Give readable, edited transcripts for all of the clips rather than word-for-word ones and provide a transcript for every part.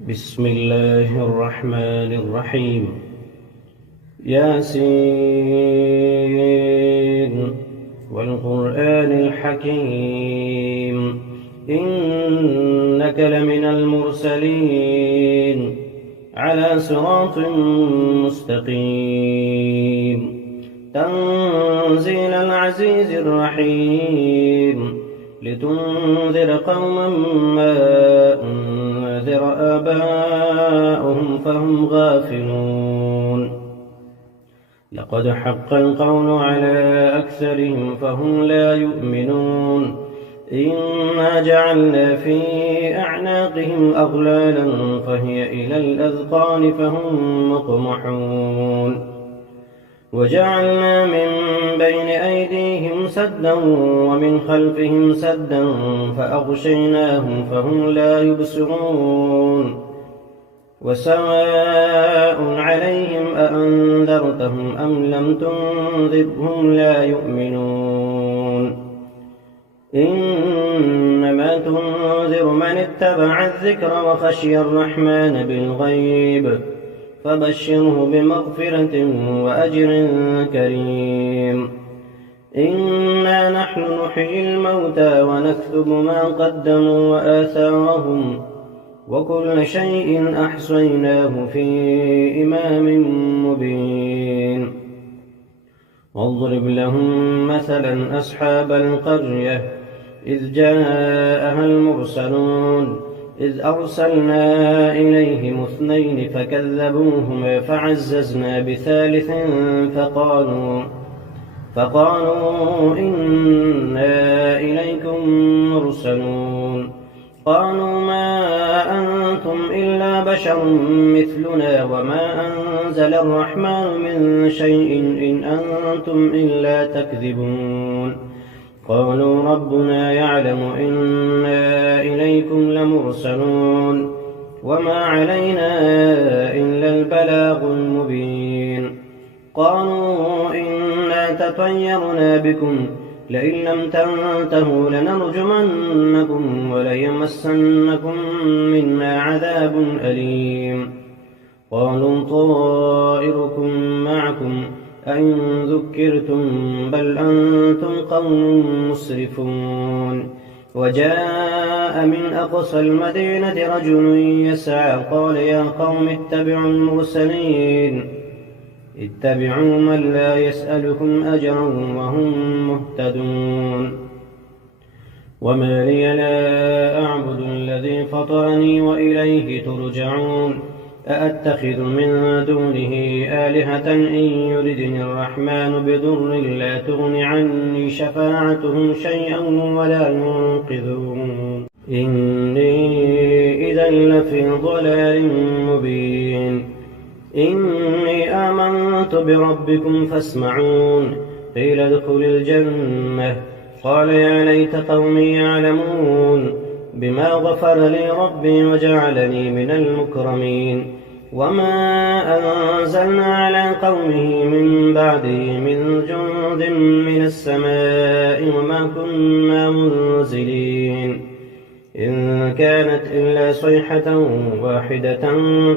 بسم الله الرحمن الرحيم. ياسين والقرآن الحكيم إنك لمن المرسلين على صراط مستقيم تنزيل العزيز الرحيم لتنذر قوما ما أنذر آباؤهم فهم غافلون لقد حق القول على أكثرهم فهم لا يؤمنون إنا جعلنا في أعناقهم أغلالا فهي إلى الأذقان فهم مقمحون وجعلنا من بين أيديهم سدا ومن خلفهم سدا فأغشيناهم فهم لا يبصرون وسواء عليهم أأنذرتهم أم لم تنذرهم لا يؤمنون إنما تنذر من اتبع الذكر وخشي الرحمن بالغيب فبشره بمغفرة وأجر كريم إنا نحن نحيي الموتى ونكتب ما قدموا وآثارهم وكل شيء أحصيناه في إمام مبين واضرب لهم مثلا أصحاب القرية إذ جاءها المرسلون إذ أرسلنا إليهم اثنين فكذبوهما فعززنا بثالث فقالوا إنا إليكم مرسلون قالوا ما أنتم إلا بشر مثلنا وما أنزل الرحمن من شيء إن أنتم إلا تكذبون قالوا ربنا يعلم إنا إليكم لمرسلون وما علينا إلا البلاغ المبين قالوا إنا تطيرنا بكم لئن لم تنتهوا لنرجمنكم وليمسنكم منا عذاب أليم قالوا طائركم معكم أئن ذكرتم بل أنتم قوم مسرفون وجاء من أقصى المدينة رجل يسعى قال يا قوم اتبعوا المرسلين اتبعوا من لا يسألكم أجرا وهم مهتدون وما لي لا أعبد الذي فطرني وإليه ترجعون أأتخذ من دونه آلهة إن يردني الرحمن بضر لا تغن عني شفاعتهم شيئا ولا ينقذون إني إذا لفي ضلال مبين إني آمنت بربكم فاسمعون قيل ادخل الجنة قال يا ليت قومي يعلمون بما غفر لي ربي وجعلني من المكرمين وما أنزلنا على قومه من بعده من جند من السماء وما كنا منزلين إن كانت إلا صيحة واحدة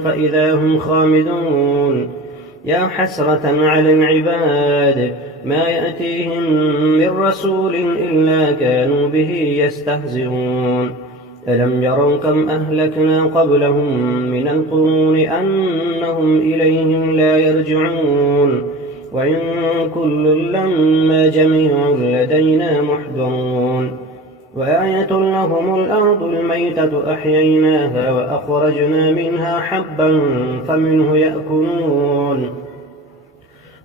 فإذا هم خامدون يا حسرة على العباد ما يأتيهم من رسول إلا كانوا به يستهزئون ألم يروا كم أهلكنا قبلهم من القرون أنهم إليهم لا يرجعون وإن كل لما جميع لدينا محضرون وآية لهم الأرض الميتة أحييناها وأخرجنا منها حبا فمنه يأكلون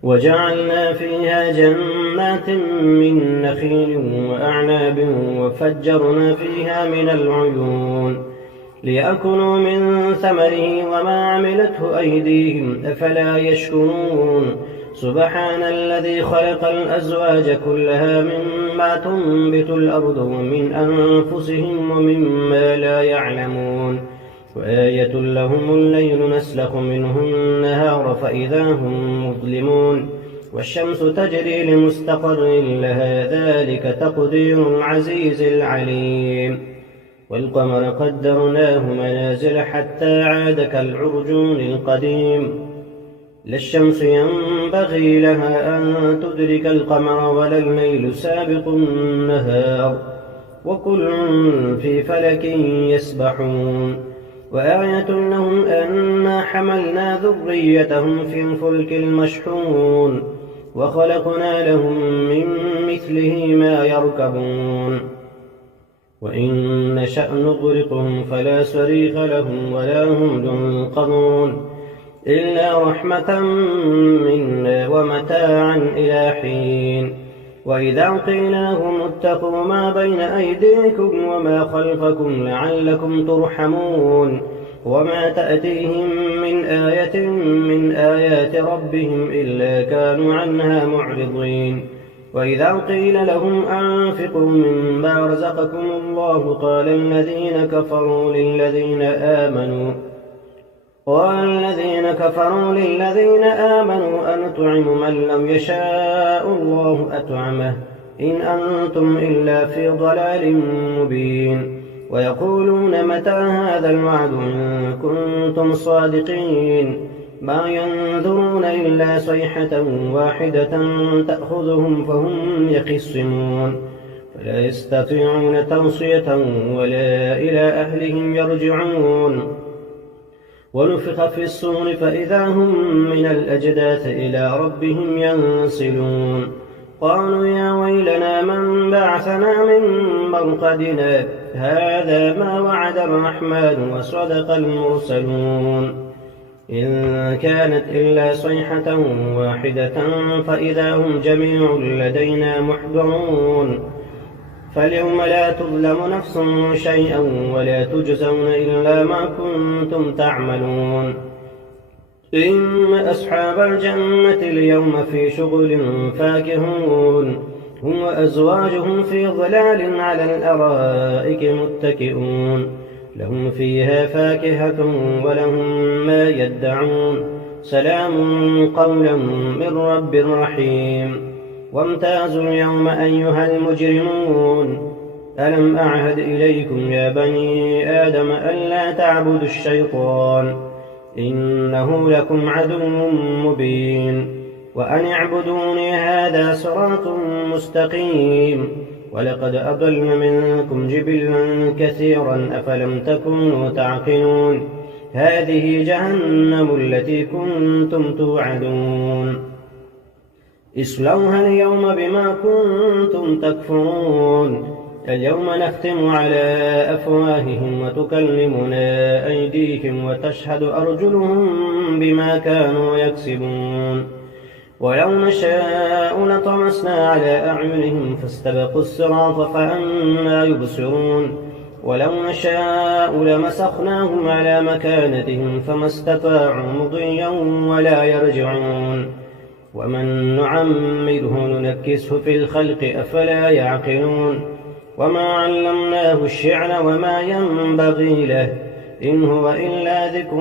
وجعلنا فيها جنات من نخيل وأعناب وفجرنا فيها من العيون ليأكلوا من ثمره وما عملته أيديهم أفلا يشكرون سبحان الذي خلق الأزواج كلها مما تنبت الأرض ومن أنفسهم ومما لا يعلمون وآية لهم الليل نسلخ منه النهار فإذا هم مظلمون والشمس تجري لمستقر لها ذلك تقدير العزيز العليم والقمر قدرناه منازل حتى عاد كالعرجون القديم لا الشمس ينبغي لها أن تدرك القمر ولا الليل سابق النهار وكل في فلك يسبحون وآية لهم أنا حملنا ذريتهم في الفلك المشحون وخلقنا لهم من مثله ما يركبون وإن نشأ نغرقهم فلا صريخ لهم ولا هم ينقذون إلا رحمة منا ومتاعا إلى حين وإذا قيل لهم اتقوا ما بين أيديكم وما خلفكم لعلكم ترحمون وما تأتيهم من آية من آيات ربهم إلا كانوا عنها معرضين وإذا قيل لهم أنفقوا مما رزقكم الله قال الذين كفروا للذين آمنوا أنطعم من لم يشاء الله أطعمه إن أنتم إلا في ضلال مبين ويقولون متى هذا الوعد إن كنتم صادقين ما ينظرون إلا صيحة واحدة تأخذهم فهم يخصمون فلا يستطيعون توصية ولا إلى أهلهم يرجعون ونفخ في الصور فإذا هم من الأجداث إلى ربهم ينسلون قالوا يا ويلنا من بعثنا من مرقدنا هذا ما وعد الرحمن وصدق المرسلون إن كانت إلا صيحة واحدة فإذا هم جميع لدينا محضرون فاليوم لا تظلم نفس شيئا ولا تجزون إلا ما كنتم تعملون إن أصحاب الجنة اليوم في شغل فاكهون هم وأزواجهم في ظلال على الأرائك متكئون لهم فيها فاكهة ولهم ما يدعون سلام قولا من رب رحيم وامتازوا اليوم أيها المجرمون ألم أعهد إليكم يا بني آدم ألا تعبدوا الشيطان إنه لكم عدو مبين وأن اعبدوني هذا صراط مستقيم ولقد أضل منكم جبلا كثيرا أفلم تكونوا تعقلون هذه جهنم التي كنتم توعدون اصلوها اليوم بما كنتم تكفرون اليوم نختم على أفواههم وتكلمنا أيديهم وتشهد أرجلهم بما كانوا يكسبون ولو نشاء لطمسنا على أعينهم فاستبقوا الصراط فأنى يبصرون ولو نشاء لمسخناهم على مكانتهم فما استطاعوا مضيا ولا يرجعون ومن نعمره ننكسه في الخلق أفلا يعقلون وما علمناه الشعر وما ينبغي له إن هو إلا ذكر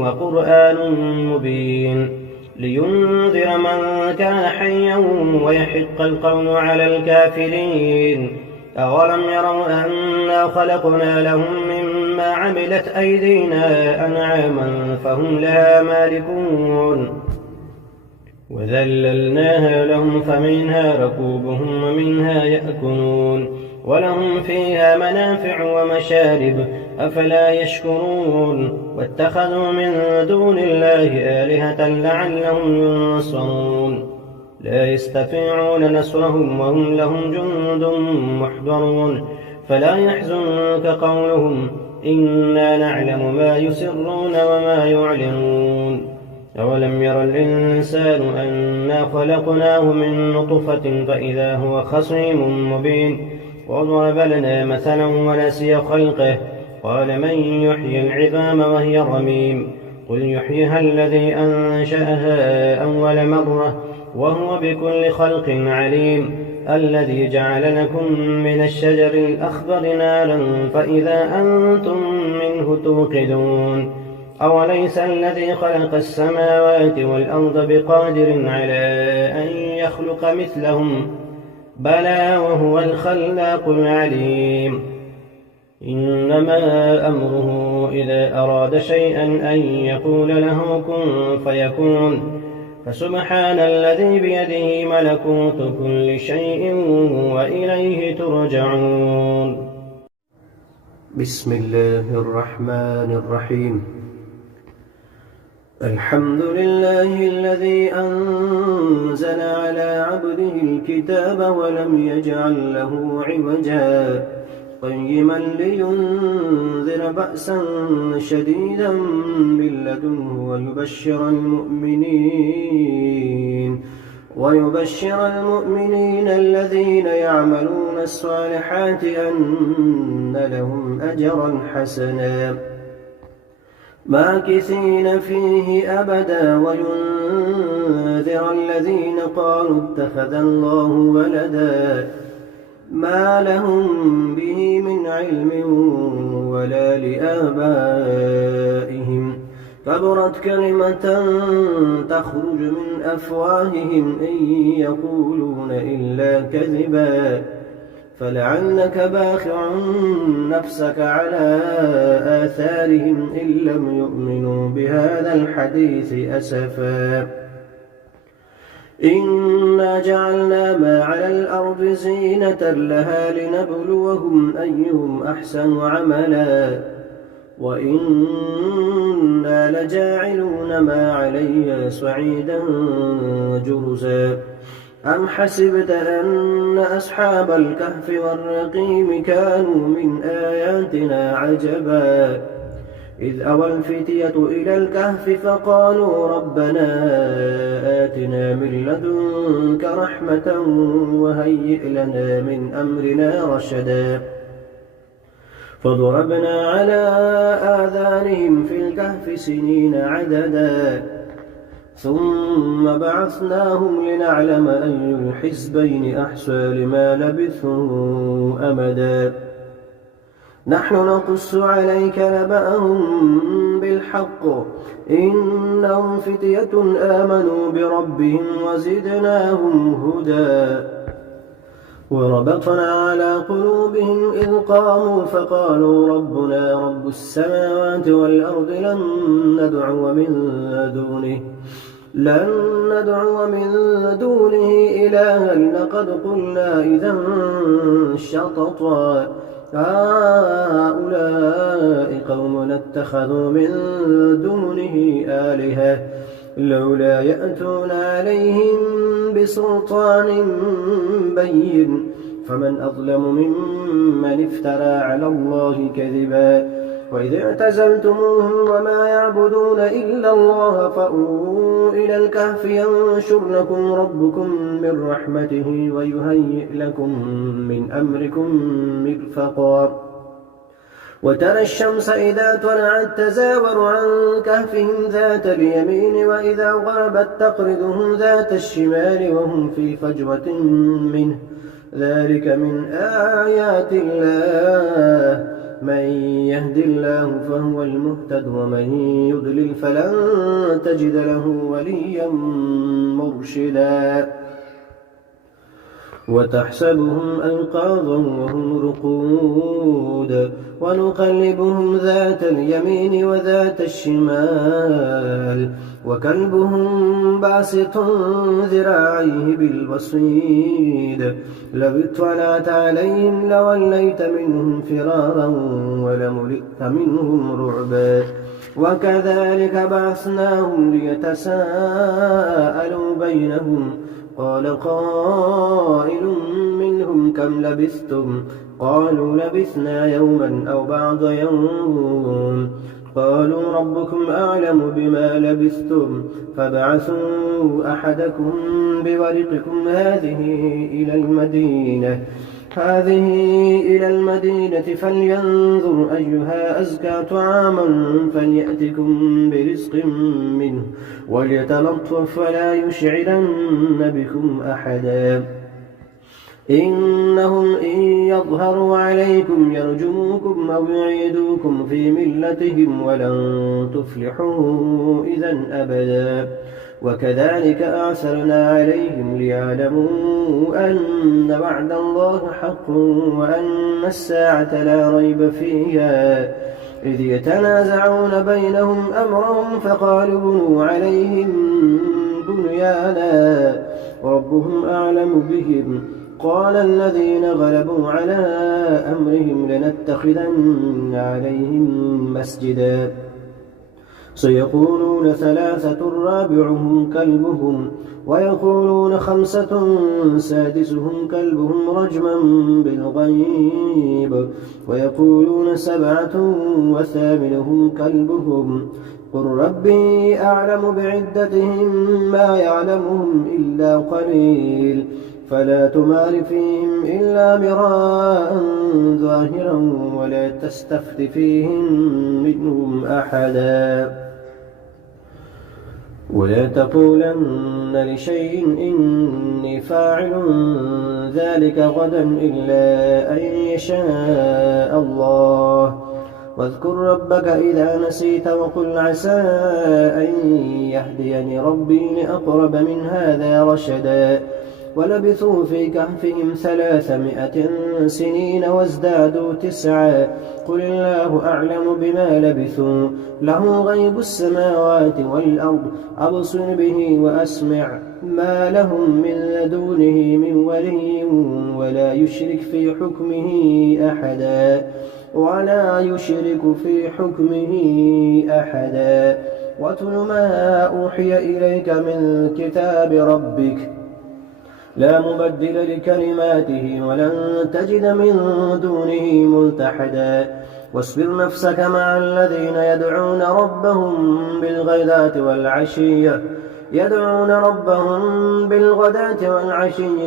وقرآن مبين لينذر من كان حيا ويحق القول على الكافرين أولم يروا أنا خلقنا لهم مما عملت أيدينا أنعاما فهم لها مالكون وذللناها لهم فمنها ركوبهم ومنها يأكلون ولهم فيها منافع ومشارب أفلا يشكرون واتخذوا من دون الله آلهة لعلهم ينصرون لا يستطيعون نصرهم وهم لهم جند محضرون فلا يحزنك قولهم إنا نعلم ما يسرون وما يعلنون أولم ير الإنسان أنا خلقناه من نطفة فإذا هو خصيم مبين وضرب لنا مثلا ونسي خلقه قال من يحيي العظام وهي رميم قل يحييها الذي أنشأها أول مرة وهو بكل خلق عليم الذي جعل لكم من الشجر الأخضر نارا فإذا أنتم منه توقدون أوليس الذي خلق السماوات والأرض بقادر على أن يخلق مثلهم بلى وهو الخلاق العليم إنما أمره إذا أراد شيئا أن يقول له كن فيكون. فسبحان الذي بيده ملكوت كل شيء وإليه ترجعون. بسم الله الرحمن الرحيم. الحمد لله الذي أنزل على عبده الكتاب ولم يجعل له عوجا قيما لينذر بأسا شديدا من لدنه ويبشر المؤمنين الذين يعملون الصالحات أن لهم أجرا حسنا ماكثين فيه أبدا وينذر الذين قالوا اتخذ الله ولدا ما لهم به من علم ولا لآبائهم كبرت كلمة تخرج من أفواههم إن يقولون إلا كذبا فلعلك باخع نفسك على آثارهم إن لم يؤمنوا بهذا الحديث أسفا إنا جعلنا ما على الأرض زينة لها لنبلوهم أيهم أحسن عملا وإنا لجاعلون ما عليها صعيدا جرزا أم حسبت أن أصحاب الكهف والرقيم كانوا من آياتنا عجبا إذ أوى الفتية إلى الكهف فقالوا ربنا آتنا من لدنك رحمة وهيئ لنا من أمرنا رشدا فضربنا على آذانهم في الكهف سنين عددا ثم بعثناهم لنعلم أي الحزبين أحصى لما لبثوا أمدا نحن نقص عليك نبأهم بالحق إنهم فتية آمنوا بربهم وزدناهم هدى وربطنا على قلوبهم إذ قاموا فقالوا ربنا رب السماوات والأرض لن ندعو من دونه إلها لقد قلنا إذا شططا هؤلاء قومنا اتخذوا من دونه آلهة لولا يأتون عليهم بسلطان بين فمن أظلم ممن افترى على الله كذبا وإذ اعتزلتموهم وما يعبدون إلا الله فأووا إلى الكهف ينشر لكم ربكم من رحمته ويهيئ لكم من أمركم مرفقا وترى الشمس إذا طلعت تزاور عن كهفهم ذات اليمين وإذا غربت تقرضهم ذات الشمال وهم في فجوة منه ذلك من آيات الله من يهد الله فهو المهتد ومن يضلل فلن تجد له وليا مرشدا وتحسبهم أيقاظا وهم رقود ونقلبهم ذات اليمين وذات الشمال وكلبهم باسط ذراعيه بالوصيد لو اطلعت عليهم لوليت منهم فرارا ولملئت منهم رعبا وكذلك بعثناهم ليتساءلوا بينهم قال قائل منهم كم لبثتم قالوا لبثنا يوما أو بعض يوم قالوا ربكم أعلم بما لبثتم فابعثوا أحدكم بورقكم هذه إلى المدينة فلينظر أيها أزكى طعاما فليأتكم برزق منه وليتلطف ولا يشعرن بكم أحدا إنهم إن يظهروا عليكم يرجموكم أو يعيدوكم في ملتهم ولن تفلحوا إذا أبدا وكذلك أعثرنا عليهم ليعلموا أن وعد الله حق وأن الساعة لا ريب فيها إذ يتنازعون بينهم أمرهم فقالوا بنوا عليهم بنيانا ربهم أعلم بهم قال الذين غلبوا على أمرهم لنتخذن عليهم مسجدا سيقولون ثلاثة رابعهم كلبهم ويقولون خمسة سادسهم كلبهم رجما بالغيب ويقولون سبعة وثامنهم كلبهم قل ربي أعلم بعدتهم ما يعلمهم إلا قليل فلا تمار فيهم إلا مراء ظاهرا ولا تستفت فيهم منهم أحدا ولا تقولن لشيء إني فاعل ذلك غدا إلا أن يشاء الله واذكر ربك إذا نسيت وقل عسى أن يهديني ربي لأقرب من هذا رشدا ولبثوا في كهفهم 300 سنين وازدادوا 9 قل الله أعلم بما لبثوا له غيب السماوات والأرض أبصر به وأسمع ما لهم من دونه من ولي ولا يشرك في حكمه أحدا واتل ما أوحي إليك من كتاب ربك لا مبدل لكلماته ولن تجد من دونه ملتحدا واصبر نفسك مع الذين يدعون ربهم بالغداة والعشي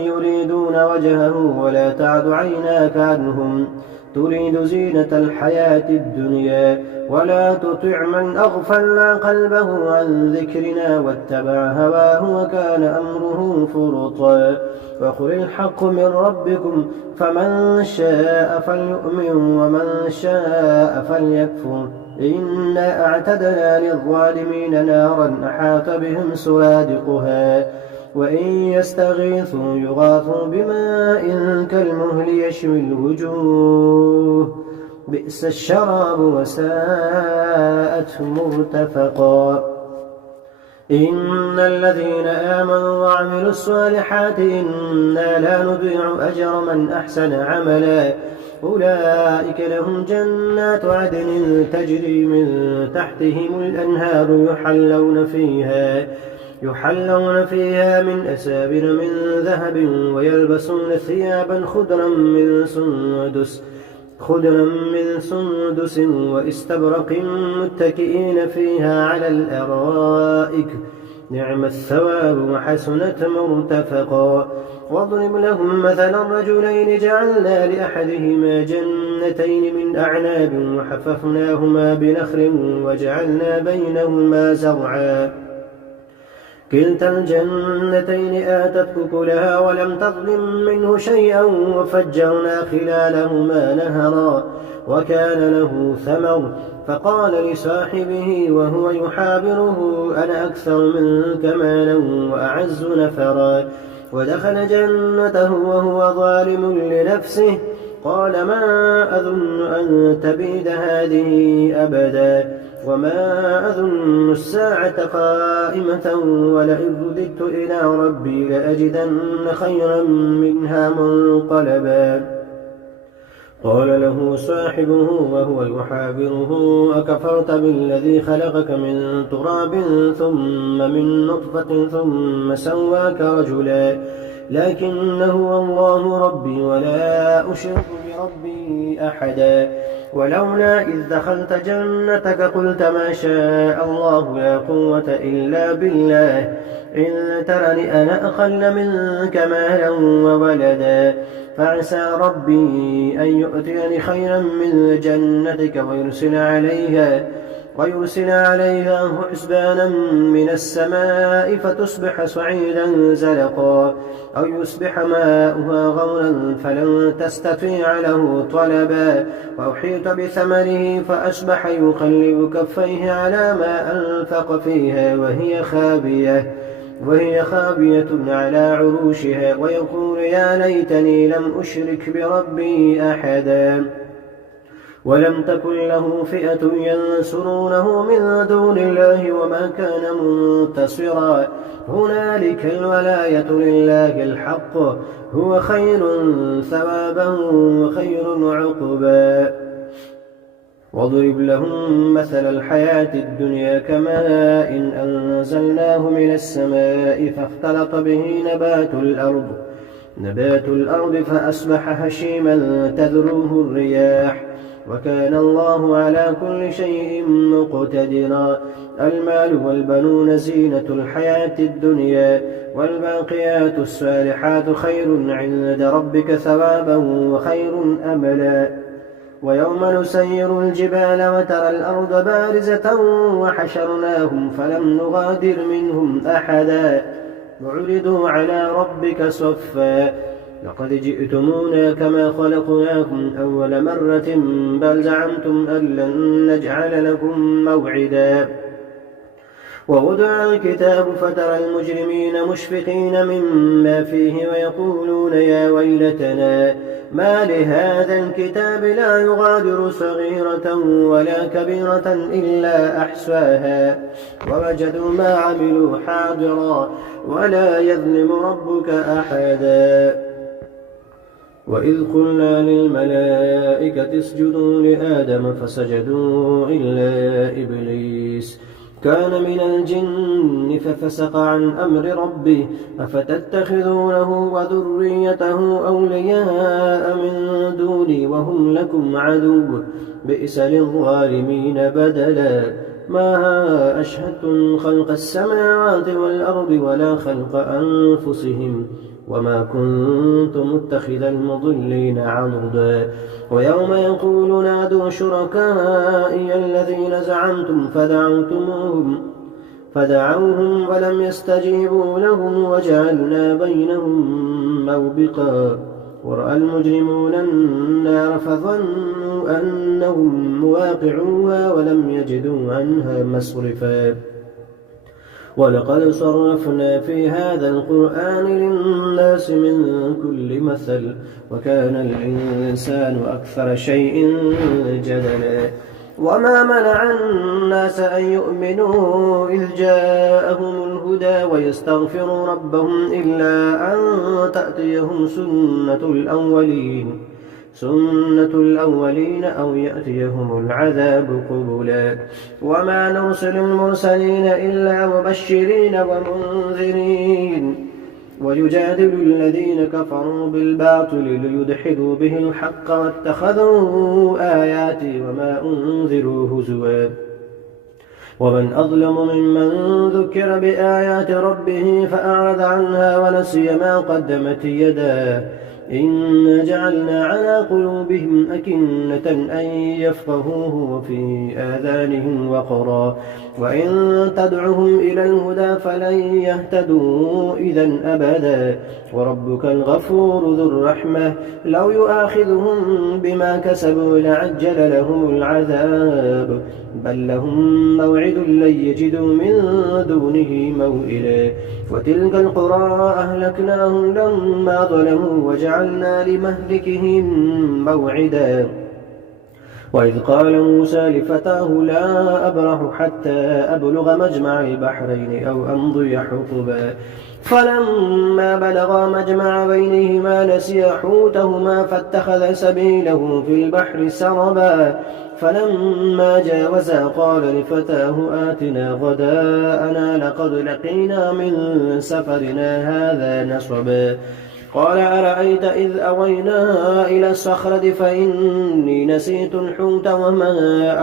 يريدون وجهه ولا تعد عيناك عنهم تريد زينة الحياة الدنيا ولا تطع من أغفلنا قلبه عن ذكرنا واتبع هواه وكان أمره فرطا وقل الحق من ربكم فمن شاء فليؤمن ومن شاء فليكفر إنا أعتدنا للظالمين نارا أحاط بهم سرادقها وإن يستغيثوا يغاثوا بماء كالمهل يشوي الوجوه بئس الشراب وساءت مرتفقا إن الذين آمنوا وعملوا الصالحات إنا لا نضيع أجر من أحسن عملا أولئك لهم جنات عدن تجري من تحتهم الأنهار يحلون فيها من أسابر من ذهب ويلبسون ثيابا خضرا من سندس واستبرق متكئين فيها على الأرائك نعم الثواب وحسنت مرتفقا واضرب لهم مثلا رجلين جعلنا لأحدهما جنتين من أعناب وحففناهما بنخل وجعلنا بينهما زرعا كلتا الجنتين آتت أكلها ولم تظلم منه شيئا وفجرنا خلالهما نهرا وكان له ثمر فقال لصاحبه وهو يحاوره أنا أكثر منك مالا وأعز نفرا ودخل جنته وهو ظالم لنفسه قال ما أظن أن تبيد هذه أبدا وما أظن الساعة قائمة ولئن رددت إلى ربي لأجدن خيرا منها منقلبا قال له صاحبه وهو يحاوره أكفرت بالذي خلقك من تراب ثم من نطفة ثم سواك رجلا لكنه هو الله ربي ولا أشرك بربي أحدا ولولا إذ دخلت جنتك قلت ما شاء الله لا قوة إلا بالله إن ترني أنا أقل منك مالا وولدا فعسى ربي أن يؤتيني خيرا من جنتك ويرسل عليها حسبانا من السماء فتصبح صعيدا زلقا أو يصبح ماؤها غورا فلن تستطيع له طلبا وأحيط بثمره فأصبح يقلب كفيه على ما أنفق فيها وهي خابية على عروشها ويقول يا ليتني لم أشرك بربي أحدا ولم تكن له فئة ينصرونه من دون الله وما كان منتصرا هنالك الولاية لله الحق هو خير ثوابا وخير عقبا واضرب لهم مثل الحياة الدنيا كماء إن أنزلناه من السماء فاختلط به نبات الأرض فأصبح هشيما تذروه الرياح وكان الله على كل شيء مقتدرا المال والبنون زينة الحياة الدنيا والباقيات الصالحات خير عند ربك ثوابا وخير أملا ويوم نسير الجبال وترى الأرض بارزة وحشرناهم فلم نغادر منهم أحدا وعرضوا على ربك صفا لقد جئتمونا كما خلقناكم أول مرة بل زعمتم أن لن نجعل لكم موعدا ووضع الكتاب فترى المجرمين مشفقين مما فيه ويقولون يا ويلتنا ما لهذا الكتاب لا يغادر صغيرة ولا كبيرة إلا أحصاها ووجدوا ما عملوا حاضرا ولا يظلم ربك أحدا وإذ قلنا للملائكة اسجدوا لآدم فسجدوا إلا إبليس كان من الجن ففسق عن أمر ربه أفتتخذونه وذريته أولياء من دوني وهم لكم عدو بئس للظالمين بدلا ما أشهدتم خلق السماوات والأرض ولا خلق أنفسهم وما كنت متخذ المضلين عضدا ويوم يقول نادوا شركائي الذين زعمتم فدعوهم ولم يستجيبوا لهم وجعلنا بينهم موبقا ورأى المجرمون النار فظنوا أنهم مواقعوها ولم يجدوا عنها مصرفا ولقد صرفنا في هذا القرآن للناس من كل مثل وكان الإنسان أكثر شيء جدلا وما منع الناس أن يؤمنوا إذ جاءهم الهدى ويستغفروا ربهم إلا أن تأتيهم سنة الأولين أو يأتيهم العذاب قبلا وما نرسل المرسلين إلا مبشرين ومنذرين ويجادل الذين كفروا بالباطل ليدحضوا به الحق واتخذوا آياتي وما أنذروا هزوا ومن أظلم ممن ذكر بآيات ربه فأعرض عنها ونسي ما قدمت يداه إنا جعلنا على قلوبهم أكنة أن يفقهوه وفي آذانهم وقرا وإن تدعهم إلى الهدى فلن يهتدوا إذا أبدا وربك الغفور ذو الرحمة لو يؤاخذهم بما كسبوا لعجل لهم العذاب بل لهم موعد لن يجدوا من دونه موئلا وتلك القرى أهلكناهم لما ظلموا وجعلنا لمهلكهم موعدا وإذ قال موسى لفتاه لا أبرح حتى أبلغ مجمع البحرين أو أمضي حقبا فلما بلغا مجمع بينهما نسيا حوتهما فاتخذ سبيله في البحر سربا فلما جاوزا قال لفتاه آتنا غداءنا لقد لقينا من سفرنا هذا نصبا قال أرأيت إذ أوينا إلى الصخرة فإني نسيت الحوت وما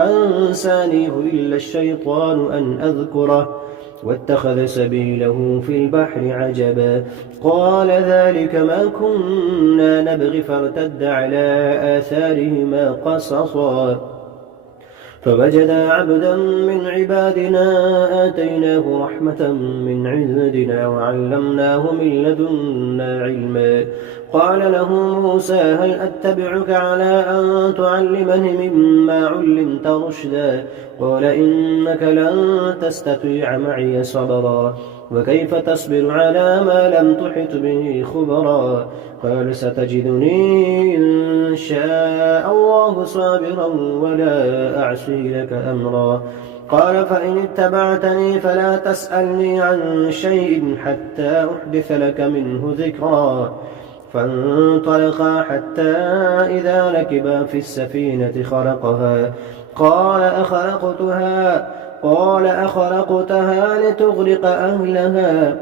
أنسانيه إلا الشيطان أن أذكره واتخذ سبيله في البحر عجبا قال ذلك ما كنا نبغي فارتد على آثارهما قصصا فوجدا عبدا من عبادنا آتيناه رحمة من عندنا وعلمناه من لدنا علما. قال له موسى هل أتبعك على أن تعلمني مما علمت رشدا؟ قال إنك لن تستطيع معي صبرا وكيف تصبر على ما لم تحط به خبرا؟ قال ستجدني إن شاء الله صابرا ولا أعصي لك أمرا. قال فإن اتبعتني فلا تسألني عن شيء حتى أحدث لك منه ذكرا. فانطلقا حتى إذا ركبا في السفينة خرقها قال أخرقتها لتغرق أهلها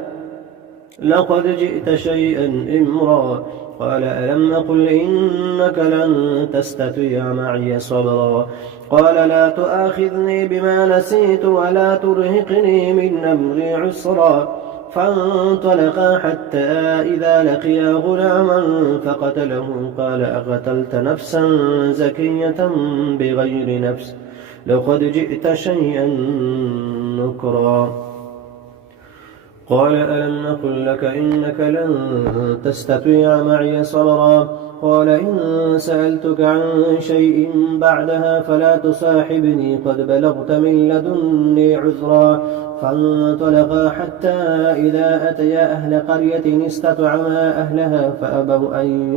لقد جئت شيئا إمرا. قال ألم أقل إنك لن تستطيع معي صبرا؟ قال لا تؤاخذني بما نسيت ولا ترهقني من أمري عسرا. فانطلقا حتى إذا لقيا غلاما فقتله قال أقتلت نفسا زكية بغير نفس لقد جئت شيئا نكرا. قال ألم نقل لك إنك لن تستطيع معي صبرا؟ قال إن سألتك عن شيء بعدها فلا تصاحبني قد بلغت من لدني عذرا. فانطلقا حتى إذا أتيا أهل قرية استطعما أهلها فأبوا أن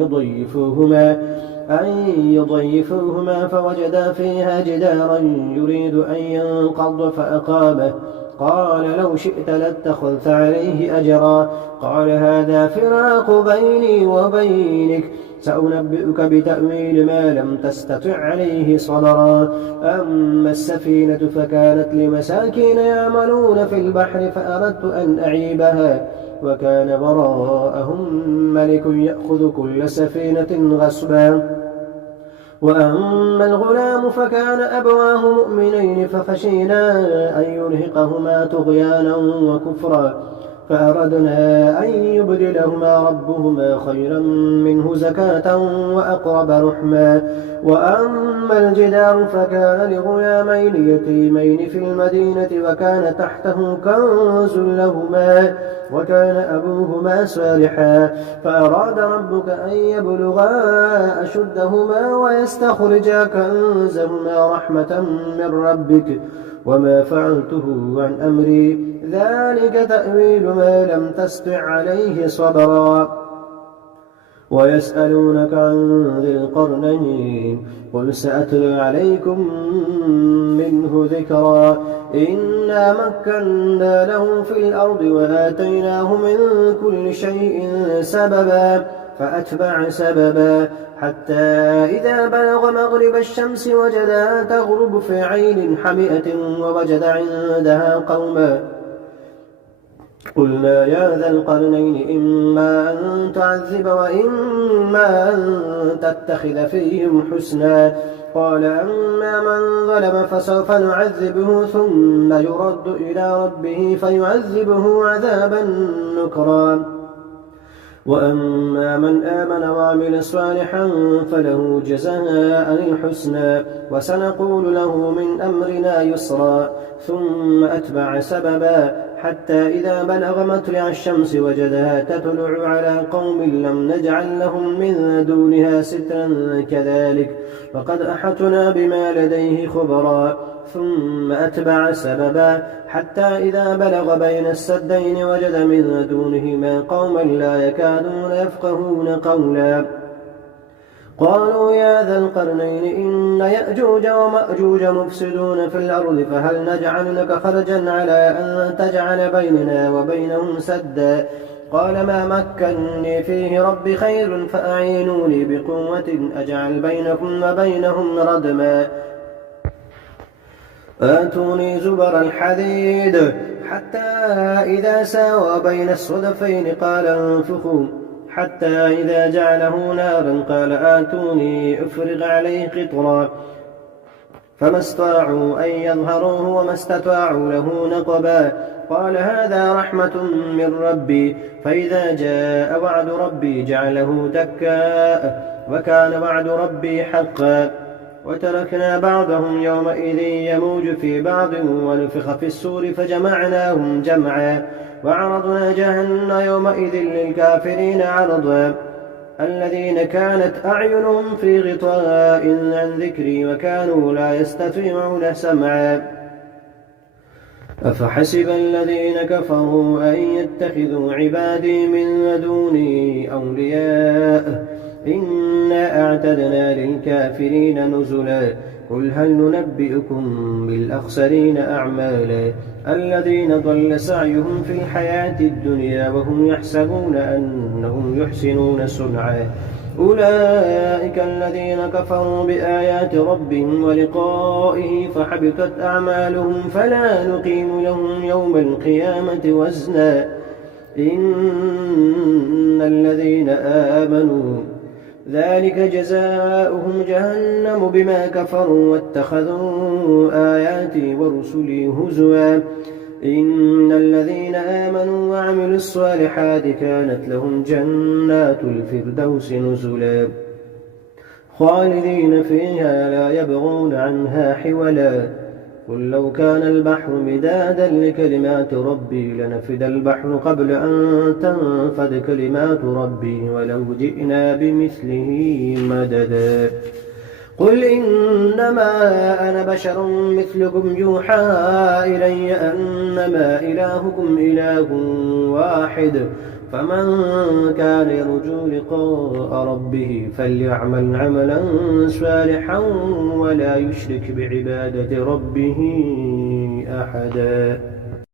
يضيفوهما فوجدا فيها جدارا يريد أن ينقض فأقامه. قال لو شئت لاتخذت عليه أجرا. قال هذا فراق بيني وبينك سأنبئك بتأويل ما لم تستطع عليه صبرا. أما السفينة فكانت لمساكين يعملون في البحر فأردت أن أعيبها وكان وراءهم ملك يأخذ كل سفينة غصبا. وأما الغلام فكان أبواه مؤمنين فخشينا أن يرهقهما طغيانا وكفرا فأردنا أن يبدلهما ربهما خيرا منه زكاة وأقرب رحما. وأما الجدار فكان لغلامين يتيمين في المدينة وكان تحته كنز لهما وكان أبوهما صالحا فأراد ربك أن يبلغا أشدهما ويستخرجا كنزهما رحمة من ربك وما فعلته عن أمري ذلك تأويل ما لم تستطع عليه صبرا. ويسألونك عن ذي القرنين قل سأتلو عليكم منه ذكرا. إنا مكنا له في الأرض وآتيناه من كل شيء سببا فأتبع سببا حتى إذا بلغ مغرب الشمس وجدها تغرب في عين حمئة ووجد عندها قوما. قلنا يا ذا القرنين إما أن تعذب وإما أن تتخذ فيهم حسنا. قال أما من ظلم فسوف نعذبه ثم يرد إلى ربه فيعذبه عذابا نكرا. وأما من آمن وعمل صالحا فله جزاء الحسنى وسنقول له من أمرنا يسرا. ثم أتبع سببا حتى إذا بلغ مطلع الشمس وجدها تطلع على قوم لم نجعل لهم من دونها سترا كذلك وقد أحطنا بما لديه خبرا. ثم أتبع سببا حتى إذا بلغ بين السدين وجد من دونهما قوما لا يكادون يفقهون قولا. قالوا يا ذا القرنين إن يأجوج ومأجوج مفسدون في الأرض فهل نجعل لك خرجا على أن تجعل بيننا وبينهم سدا؟ قال ما مكنني فيه ربي خير فأعينوني بقوة أجعل بينكم وبينهم ردما. آتوني زبر الحديد حتى إذا ساوى بين الصدفين قال انفخوا حتى إذا جعله نارا قال آتوني أفرغ عليه قطرا. فما استطاعوا أن يظهروه وما استطاعوا له نقبا. قال هذا رحمة من ربي فإذا جاء وعد ربي جعله دكا وكان وعد ربي حقا. وتركنا بعضهم يومئذ يموج في بعض ونفخ في السور فجمعناهم جمعا وعرضنا جهنم يومئذ للكافرين عرضا الذين كانت أعينهم في غطاء عن ذكري وكانوا لا يستطيعون سمعا أفحسب الذين كفروا أن يتخذوا عبادي من دوني أولياء إنا أعتدنا للكافرين نزلا قل هل ننبئكم بالأخسرين أعمالا الذين ضل سعيهم في الحياة الدنيا وهم يحسبون أنهم يحسنون صنعا أولئك الذين كفروا بآيات ربهم ولقائه فحبطت أعمالهم فلا نقيم لهم يوم القيامة وزنا إن الذين آمنوا ذلك جزاؤهم جهنم بما كفروا واتخذوا آياتي ورسلي هزوا إن الذين آمنوا وعملوا الصالحات كانت لهم جنات الفردوس نزلا خالدين فيها لا يبغون عنها حولا قل لو كان البحر مدادا لكلمات ربي لنفد البحر قبل أن تنفد كلمات ربي ولو جئنا بمثله مددا قل إنما أنا بشر مثلكم يوحى إلي أنما إلهكم إله واحد فمن كان يرجو لقاء ربه فليعمل عملا صالحا ولا يشرك بعبادة ربه أحدا.